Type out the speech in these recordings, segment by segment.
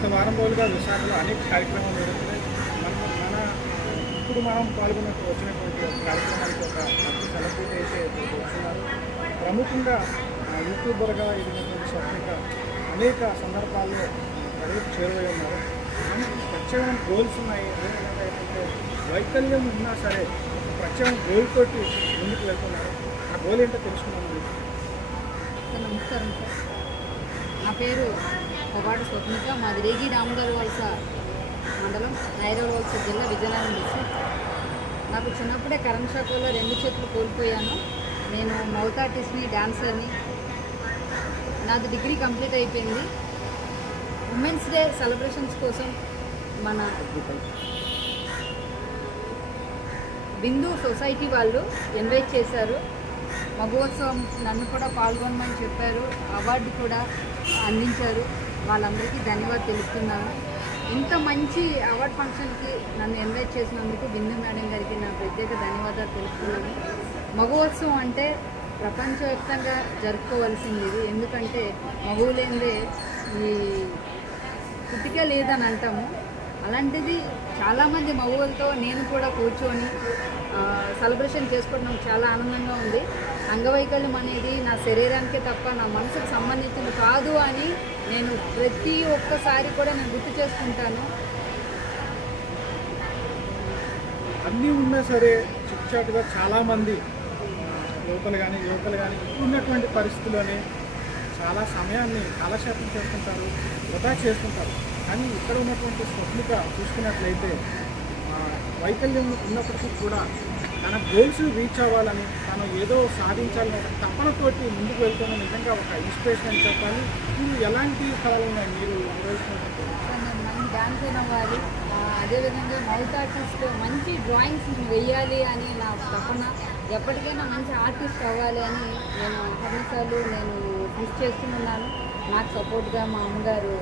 గత వారం రోజులుగా విశాఖలో అనేక కార్యక్రమాలు జరుగుతున్నాయి. మన ఇప్పుడు మనం వచ్చినటువంటి ఒక కార్యక్రమానికి ఒక మంచి సెలబ్రిటీ అయితే వస్తున్నారు. ప్రముఖంగా యూట్యూబర్గా ఎదిగినటువంటి స్వప్నిక అనేక సందర్భాల్లో ప్రజలకు చేరువై ఉన్నారు. మనకి ప్రత్యేకమైన గోల్స్ ఉన్నాయి. అదేవిధంగా ఏంటంటే వైకల్యం ఉన్నా సరే ఒక ప్రత్యేకమైన గోల్ తోటి ముందుకు వెళ్తున్నారు. ఆ గోల్ ఏంటో తెలుసుకున్నాను. నమస్కారం సార్, నా పేరు పొగాడు స్వప్నిక. మాది రేగి దామోదర వలస మండలం, హైదరాబాద్ వలస జిల్లా, విజయనగరం డిస్ట్రిక్ట్. నాకు చిన్నప్పుడే కరెంట్ షాక్ వల్ల 2 చేతులు కోల్పోయాను. నేను మౌత్ ఆర్టిస్ట్ని, డాన్సర్ని. నాది డిగ్రీ కంప్లీట్ అయిపోయింది. ఉమెన్స్ డే సెలబ్రేషన్స్ కోసం మన బిందు సొసైటీ వాళ్ళు ఇన్వైట్ చేశారు. మగోత్సవం నన్ను కూడా పాల్గొనమని చెప్పారు. అవార్డు కూడా అందించారు. వాళ్ళందరికీ ధన్యవాదాలు తెలుపుతున్నాను. ఇంత మంచి అవార్డు ఫంక్షన్కి నన్ను ఇన్వైట్ చేసినందుకు బిందు మేడం గారికి నా ప్రత్యేక ధన్యవాదాలు తెలుపుతున్నాను. మగోత్సవం అంటే ప్రపంచవ్యాప్తంగా జరుపుకోవాల్సింది ఇది. ఎందుకంటే మగవులేందే ఈ పుట్టిక లేదని అంటాము. అలాంటిది చాలామంది మగవులతో నేను కూడా కూర్చొని సెలబ్రేషన్ చేసుకోవడం చాలా ఆనందంగా ఉంది. అంగవైకల్యం అనేది నా శరీరానికే తప్ప నా మనసుకు సంబంధించింది కాదు అని నేను ప్రతి ఒక్కసారి కూడా నేను గుర్తు చేసుకుంటాను. అన్నీ ఉన్నా సరే చిట్చాటుగా చాలామంది యువకులు కానీ ఉన్నటువంటి పరిస్థితుల్లోనే చాలా సమయాన్ని కాలక్షేపం చేసుకుంటారు, వృధా చేసుకుంటారు. కానీ ఇక్కడ ఉన్నటువంటి స్వప్నిక చూసుకున్నట్లయితే వైకల్యం ఉన్నప్పటికీ కూడా తన గోల్స్ రీచ్ అవ్వాలని, తను ఏదో సాధించాలని ఒక తపనతోటి ముందుకు వెళ్తున్న నిజంగా ఒక ఇన్స్పిరేషన్ అని చెప్పాలి. మీరు ఎలాంటి కళలు ఉన్నాయి మీరు నిర్వహిస్తున్నట్టు? మంచి డాన్స్ అవ్వాలి, అదేవిధంగా మౌత్ ఆర్టిస్ట్, మంచి డ్రాయింగ్స్ వేయాలి అని నా తపన. ఎప్పటికైనా మంచి ఆర్టిస్ట్ అవ్వాలి అని నేను కొన్నిసార్లు కృషి చేస్తున్నాను. నాకు సపోర్ట్గా మా అమ్మగారు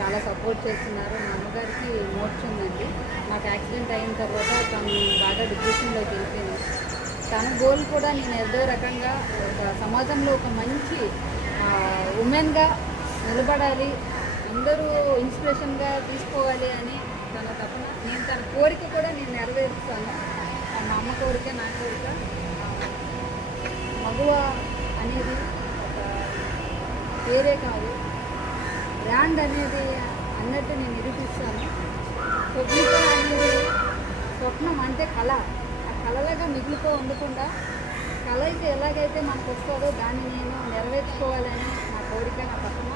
చాలా సపోర్ట్ చేస్తున్నారు. మా అమ్మగారికి మోడ్స్ ఉందండి. నాకు యాక్సిడెంట్ అయిన తర్వాత తను బాగా డిప్రెషన్లోకి వెళ్ళిపోయింది. తన గోల్ కూడా నేను ఏదో రకంగా ఒక సమాజంలో ఒక మంచి ఉమెన్గా నిలబడాలి, అందరూ ఇన్స్పిరేషన్గా తీసుకోవాలి అని తన తపన. నేను తన కోరిక కూడా నేను నెరవేరుస్తాను. మా అమ్మ కోరిక, నా కోరిక. మగువ అనేది ఒక పేరే కాదు, బ్రాండ్ అనేది అన్నట్టు నేను నిరూపిస్తాను. స్వప్నిక అనేది స్వప్నం అంటే కళ. ఆ కళలాగా మిగిలిపో ఉండకుండా కళ అయితే ఎలాగైతే మనకు వస్తుందో దాన్ని నేను నెరవేర్చుకోవాలని నా కోరిక, నా తపన.